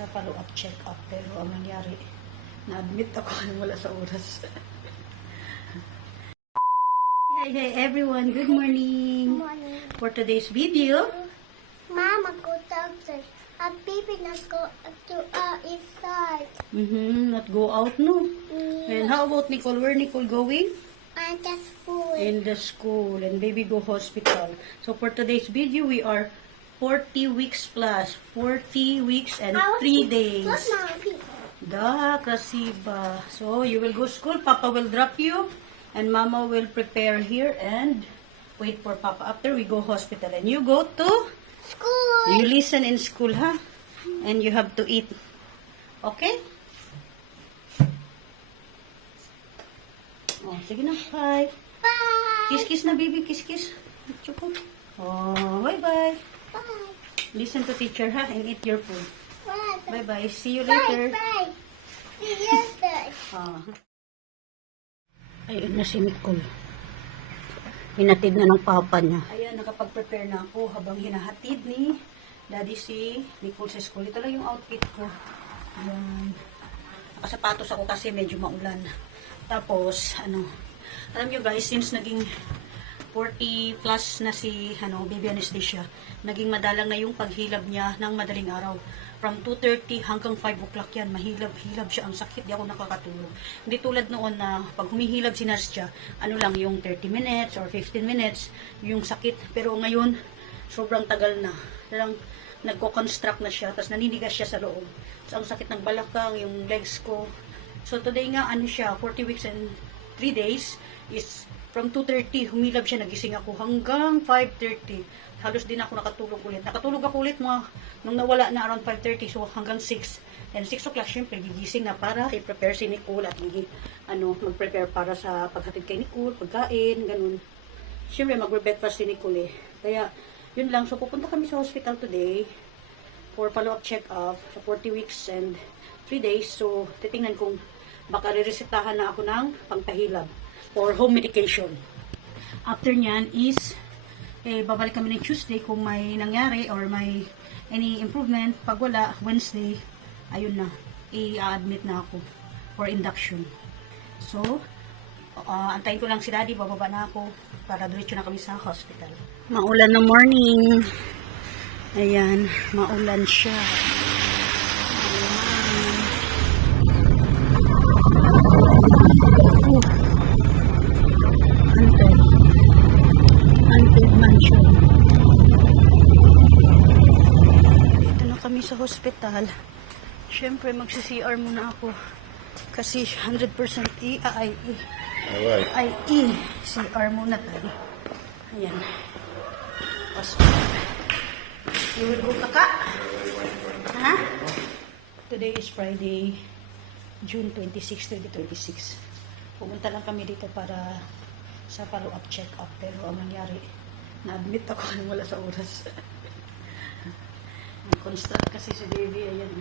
sa follow-up check-up. Pero ang nangyari, na-admit ako wala sa oras. Hey everyone, good morning. Good morning. For today's video, Mama, go downstairs. A baby not go to inside. not go out, no? And Yeah. how about Nicole? Where Nicole going? And that's food. In the school, and baby go hospital. So for today's video, we are 40 weeks plus, 40 weeks and 3 days. What's my feet? Da, kasi ba? So you will go school, Papa will drop you, and Mama will prepare here and wait for Papa. After we go hospital, and you go to, School. you listen in school, ha? And you have to eat. Okay? Oh, sige na, bye. Bye. Kiss-kiss na, baby. Kiss-kiss. Chupo. Oh, bye-bye. Bye. Listen to teacher, ha? And eat your food. Bye. Bye-bye. See you Bye. later. Bye. See you later. Ah. Ayun na si Nicole. Hinatid na ng papa niya. Ayan, nakapag-prepare na ako habang hinahatid ni Daddy si Nicole sa school. Ito lang yung outfit ko. Ayan. Nakasapatos ako kasi medyo maulan. Tapos, alam nyo guys, since naging 40 plus na si baby anesthesia, naging madalang na yung paghilab niya ng madaling araw. From 2:30 hanggang 5 o'clock yan, mahilab-hilab siya. Ang sakit, di ako nakakatulog. Hindi tulad noon na pag humihilab si Nastya, lang yung 30 minutes or 15 minutes, yung sakit. Pero ngayon, sobrang tagal na. Lang nagko-construct na siya, tapos naninigas siya sa loob. So, ang sakit ng balakang, yung legs ko. So, today nga, 40 weeks and 3 days is from 2:30, humilab siya, nagising ako hanggang 5:30. Halos din ako nakatulog ulit. Nakatulog ako ulit nung nawala na around 5:30, so hanggang 6. And 6 o'clock, syempre, gigising na para i-prepare si Nicole at mag-prepare para sa paghatid kay Nicole, pagkain, ganun. Syempre, mag-breakfast si Nicole eh. Kaya, yun lang. So, pupunta kami sa hospital today for follow-up check-up sa 40 weeks and 3 days. So, titingnan kung baka re-resetahan na ako ng pangpahilab or home medication. After nyan is, babalik kami ng Tuesday kung may nangyari or may any improvement. Pag wala, Wednesday, ayun na, i-admit na ako for induction. So, antayin ko lang si Daddy, bababa na ako para diretso na kami sa hospital. Maulan na morning. Ayan, maulan siya. Haunted mansion. Dito na kami sa hospital. Siyempre, magsi-CR muna ako. Kasi 100% IE. CR muna tayo. Ayan. Hospital. You will go kaka? Ha? Today is Friday, June 26, 2026. Pumunta lang kami dito para sa follow-up check-up. Pero ang nangyari, na-admit ako wala sa oras. Construct kasi si baby, ayan.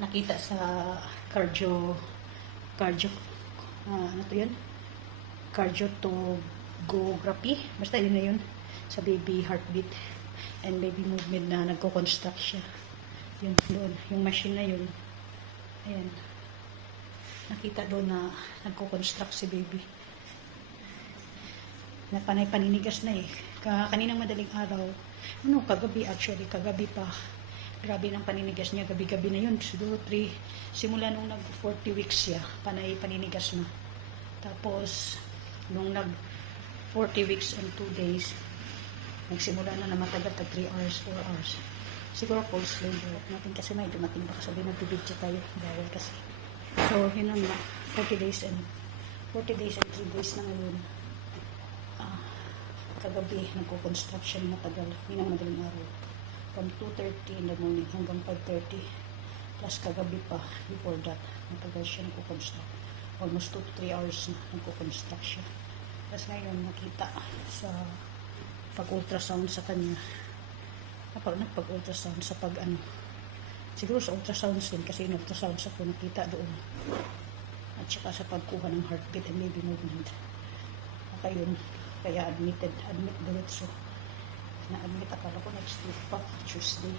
Nakita sa cardio, ano to yun? Cardiotography. Basta yun na yun. Sa baby heartbeat and baby movement na nagko-construct siya. Yun, doon. Yung machine na yun. Ayan. Nakita doon na nagko-construct si baby. Napanay paninigas na eh. Kaninang madaling araw. Kagabi actually. Kagabi pa. Grabe ng paninigas niya. Gabi-gabi na yun. Siguro 3. Simula nung nag-40 weeks siya. Panay paninigas na. Tapos, nung nag-40 weeks and 2 days, nagsimula na matagal, 3 hours, 4 hours. Siguro false labor natin kasi may dumating baka sabihin nagbibidyo tayo. Bawal kasi. So, yun na 40 days and 3 days na ngayon. Kagabi, nagko-construction matagal. Yun ang madaling araw. From 2:30 in the morning hanggang 5:30. Plus kagabi pa, before that, matagal siya nagko-construct. Almost 2 to 3 hours na nagko-construct siya. Tapos ngayon, nakita sa pag-ultrasound sa kanya. Nagpag-ultrasound sa siguro sa ultrasounds din kasi in-ultrasounds ako nakita doon. At saka sa pagkuha ng heartbeat and baby movement. Kaya admit diretso. Na-admit akala ko next week pa, Tuesday.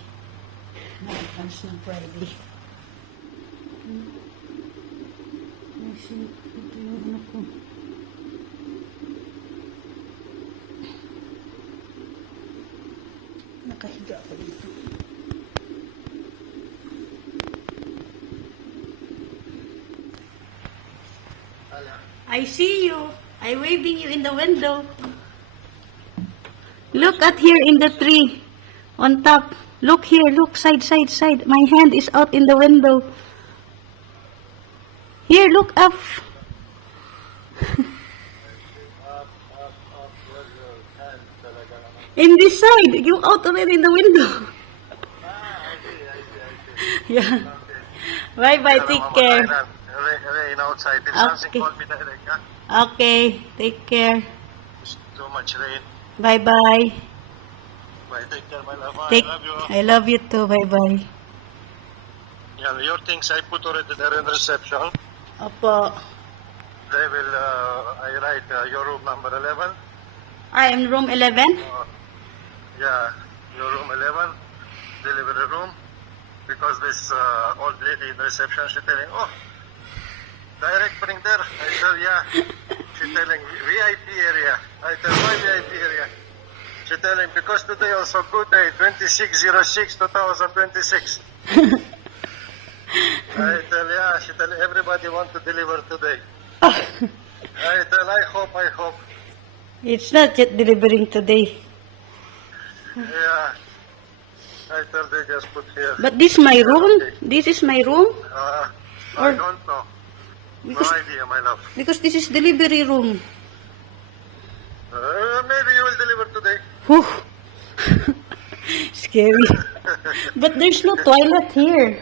Na-advance ng Friday. Kasi, ito yung ano ko. Nakahiga ako dito. I see you. I'm waving you in the window. Look at here in the tree. On top. Look here. Look. Side, side, side. My hand is out in the window. Here, look up. In this side. You out already in the window. Yeah. Bye-bye. Take care. Rain outside. If Okay. something call me direct, huh? Okay. Take care. It's too much rain. Bye-bye. Bye, take care, my love. Take. I love you. I love you too. Bye-bye. Yeah, your things I put already there in reception. Opo. They will, I write your room number 11. I am room 11. Yeah, your room 11, delivery room. Because this old lady in reception, she telling, oh, direct bring there. I said, yeah. She telling VIP area. I tell, why VIP area? She telling, because today also good day, 26/06/2026. I tell, yeah. She tell, everybody want to deliver today. I tell, I hope. It's not yet delivering today. Yeah. I tell, they just put here. But this my room. This is my room. I Or- don't know. No Because, idea, my love. because this is delivery room. Maybe you will deliver today. Whew. Scary. But there's no toilet here.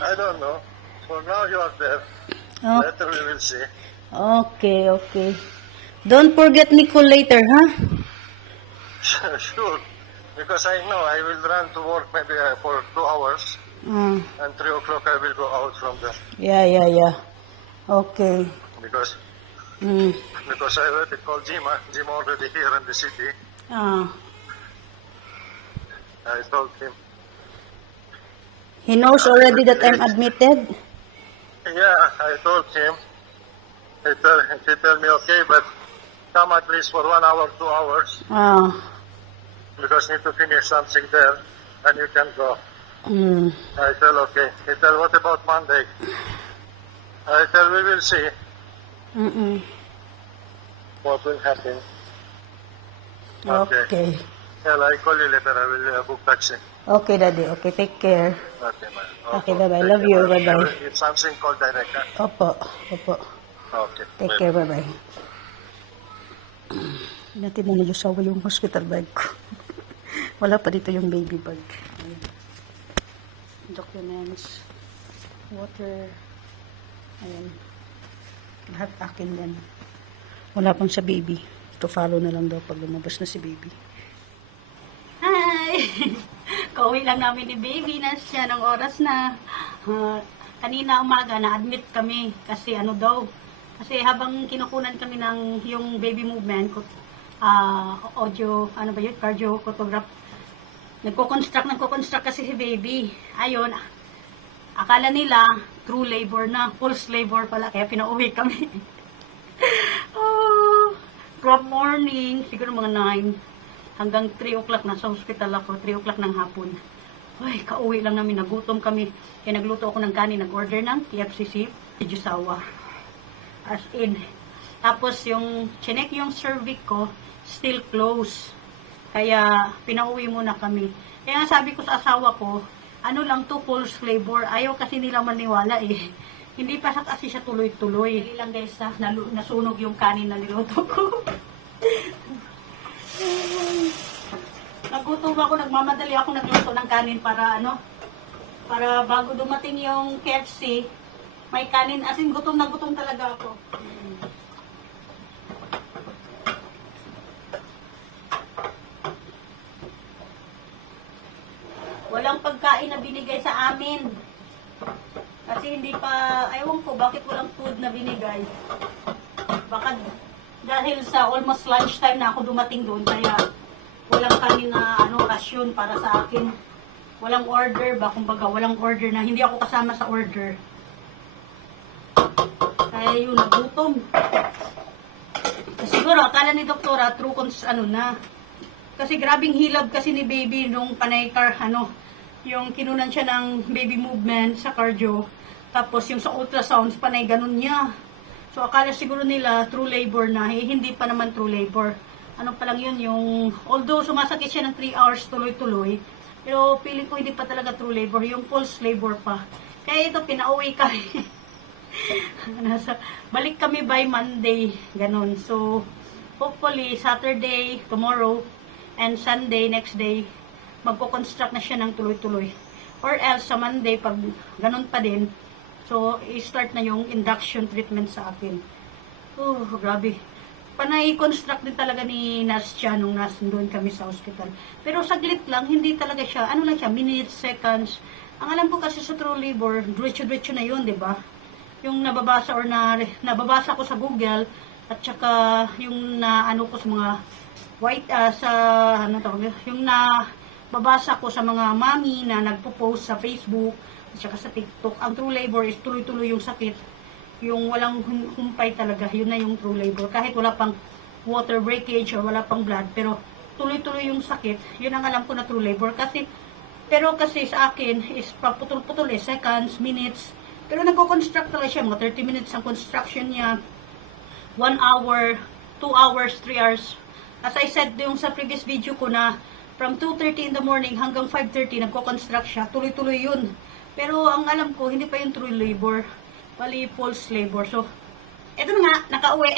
I don't know. For now you are there. Oh, Later we will see. okay, okay. Don't forget Nicole later, huh? Sure. Because I know I will run to work maybe for 2 hours. Mm, And 3 o'clock I will go out from there. yeah. Okay. Because Mm. I already called Jim. Jim already here in the city. Ah, I told him. he knows already that I'm admitted. Yeah, I told him. He tell me, okay, but come at least for 1 hour, 2 hours. Ah, Because need to finish something there. And you can go. mm, I tell, okay. He tell, what about Monday? I tell, we will see mm-mm. what will happen. Okay. Well, I call you later. I will book taxi. Okay, Daddy. Okay, take care. Okay, man. Okay, bye-bye. Take Love care, you. man. Bye-bye. If something, call direct. Huh? Opo. Okay. Take bye. care. Bye-bye. Natin na najusawa yung hospital bag ko. Wala pa dito yung baby bag. Ayan. Documents. Water. Ayan. Lahat akin yan. Wala pang sa baby. To follow na lang daw pag lumabas na si baby. Hi! Kauwi lang namin ni baby na siya ng oras na. Kanina umaga na-admit kami kasi ano daw. Kasi habang kinukunan kami ng yung baby movement, audio, ano ba yun? Cardio photograph. Nagko-construct kasi si baby. Ayun, akala nila true labor na, false labor pala. Kaya pinauwi kami. Oh, from morning, siguro mga 9 hanggang 3 o'clock nasa hospital ako, 3 o'clock ng hapon. Ay, kauwi lang namin, nagutom kami. Kaya nagluto ako ng kanin, nag-order ng TFCC, Jusawa. As in. Tapos yung chinek yung cervix ko, still close. Kaya pinauwi muna kami. Kaya sabi ko sa asawa ko, ano lang to, false labor. Ayaw kasi nila maniwala eh. Hindi pa kasi siya tuloy-tuloy. Hindi lang guys, nasunog yung kanin na niluto ko. Nagutom ako, nagmamadali ako nagluto ng kanin para para bago dumating yung KFC, may kanin. As in, gutom na gutom talaga ako. Walang pagkain na binigay sa amin. Kasi hindi pa, ewan ko bakit walang food na binigay. Baka dahil sa almost lunchtime na ako dumating doon, kaya walang kanin na rasyon para sa akin. walang order ba, kumbaga walang order na hindi ako kasama sa order. Kaya yun, nagutom. Siguro, akala ni doktora, true ano na. Kasi grabing hilab kasi ni baby nung panay yung kinunan siya ng baby movement sa cardio. Tapos yung sa ultrasounds, panay ganun niya. So, akala siguro nila true labor na, hindi pa naman true labor. Ano pa lang yun, although sumasakit siya ng 3 hours tuloy-tuloy, pero feeling ko hindi pa talaga true labor, yung pulse labor pa. Kaya ito, pinauwi kami. Balik kami by Monday, ganun. So, hopefully, Saturday, tomorrow, and Sunday, next day, magko-construct na siya ng tuloy-tuloy. Or else, sa Monday, pag ganun pa din, so, i-start na yung induction treatment sa akin. Oh, grabe. Panay-construct din talaga ni nurse siya nung doon kami sa hospital. Pero saglit lang, hindi talaga siya, minutes, seconds. Ang alam ko kasi sa true labor, diretso-diretso na yun, di ba? Yung nababasa nababasa ko sa Google, at saka yung ko sa mga yung nababasa ko sa mga mami na nagpo-post sa Facebook, at saka sa TikTok, ang true labor is tuloy-tuloy yung sakit. Yung walang humpay talaga, yun na yung true labor. Kahit wala pang water breakage or wala pang blood, pero tuloy-tuloy yung sakit, yun ang alam ko na true labor. Pero kasi sa akin is paputol-putol seconds, minutes. Pero nagko-construct talaga siya, mga 30 minutes ang construction niya, 1 hour, 2 hours, 3 hours. As I said yung sa previous video ko na from 2:30 in the morning hanggang 5:30 nagko-construct siya, tuloy-tuloy yun. Pero ang alam ko, hindi pa yung true labor, bali pulse labor. So, eto na nga, nakauwi.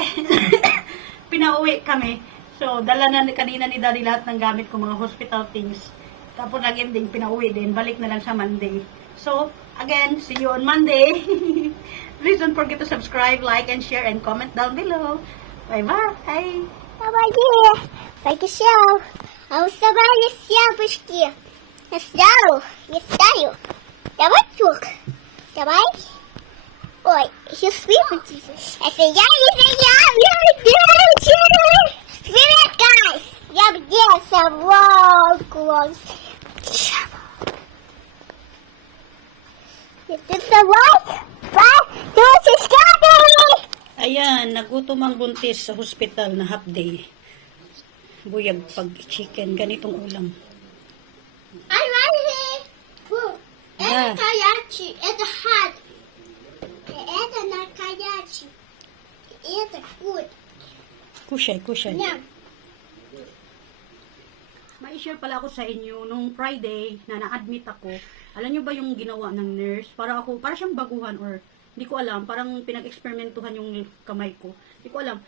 Pinauwi kami. So, dala na kanina ni Daddy lahat ng gamit ko, mga hospital things. Tapos nag-ending, pinauwi din. Balik na lang sa Monday. So, again, see you on Monday. Please don't forget to subscribe, like, and share, and comment down below. Bye-bye! Давай, покисел. А уставали сябушки. Я стаю. Давай, чук. Давай. Ой, еще свипайте. Это я. Привет, guys. Я где-то волк. Это what? What? Don't subscribe me. Ayan, nagutom ang buntis sa hospital na half day. Buyag pag chicken, ganitong ulam. I'm ready. Да. Это каячи, это хат. Это на каячи. Это кут. Kushay. Ням. Mai-share pala ako sa inyo, nung Friday na na-admit ako, alam nyo ba yung ginawa ng nurse? Para siyang baguhan or hindi ko alam, parang pinag-experimentuhan yung kamay ko. Hindi ko alam.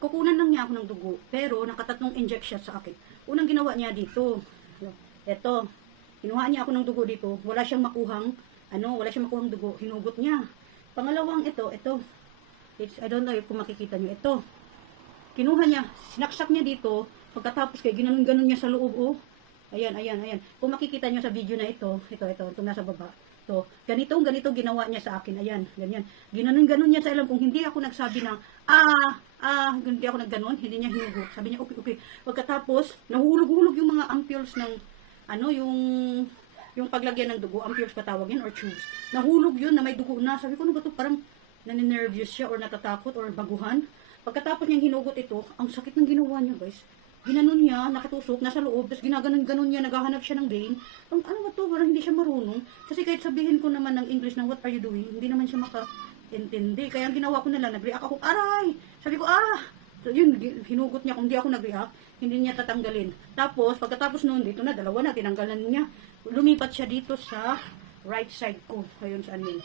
Kukunan lang niya ako ng dugo, pero nakatatlong injection sa akin. Unang ginawa niya dito, eto, kinuha niya ako ng dugo dito, wala siyang makuhang dugo, hinugot niya. Pangalawang ito, I don't know kung makikita niyo, ito, kinuha niya, sinaksak niya dito, pagkatapos ginanon-ganon niya sa loob, oh. Ayan. Kung makikita niyo sa video na ito nasa baba. To, ganito ginawa niya sa akin. Ayan, ganyan. Ginanon niya sa alam kung hindi ako nagsabi ng hindi ako nagganon, hindi niya hinugot. Sabi niya, okay. Pagkatapos, nahulog-hulog yung mga ampules ng yung paglagyan ng dugo, ampules pa tawag yan, or tubes. Nahulog yun na may dugo na. Sabi ko, ano ba ito? Parang naninervous siya or natatakot or baguhan. Pagkatapos niyang hinugot ito, ang sakit ng ginawa niya, guys. Ginanon niya, nakatusok, nasa loob, tapos ginaganon-ganon niya, naghahanap siya ng vein. Ano ba to? Parang hindi siya marunong. Kasi kahit sabihin ko naman ng English ng what are you doing, hindi naman siya makaintindi. Kaya ang ginawa ko na lang, nag-react ako, aray! Sabi ko, So, yun, hinugot niya. Kung di ako nag-react, hindi niya tatanggalin. Tapos, pagkatapos noon, dito na, dalawa na, tinanggalan niya. Lumipat siya dito sa right side ko. Ayun, saan yun?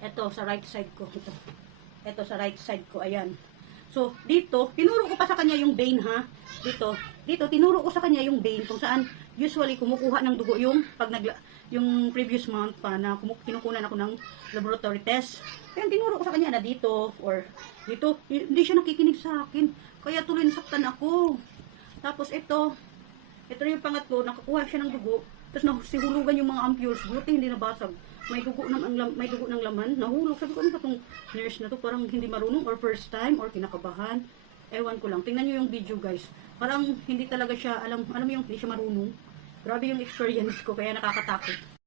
Ito, sa right side ko. Ito, sa right side ko, ayan. So, dito, tinuro ko pa sa kanya yung vein, ha? Dito, tinuro ko sa kanya yung vein kung saan usually kumukuha ng dugo yung yung previous month pa na kinukunan ako ng laboratory test. Kaya tinuro ko sa kanya na dito or dito, hindi siya nakikinig sa akin. Kaya tuloy nasaktan ako. Tapos ito yung pangatlo, nakakuha siya ng dugo. Tapos nahulugan yung mga ampules. Buti hindi nabasag. May dugo ng laman, nahulog. Sabi ko, ano ba itong nurse na to? Parang hindi marunong or first time or kinakabahan. Ewan ko lang. Tingnan nyo yung video, guys. Parang hindi talaga siya, alam mo yung hindi siya marunong. Grabe yung experience ko, kaya nakakatakot.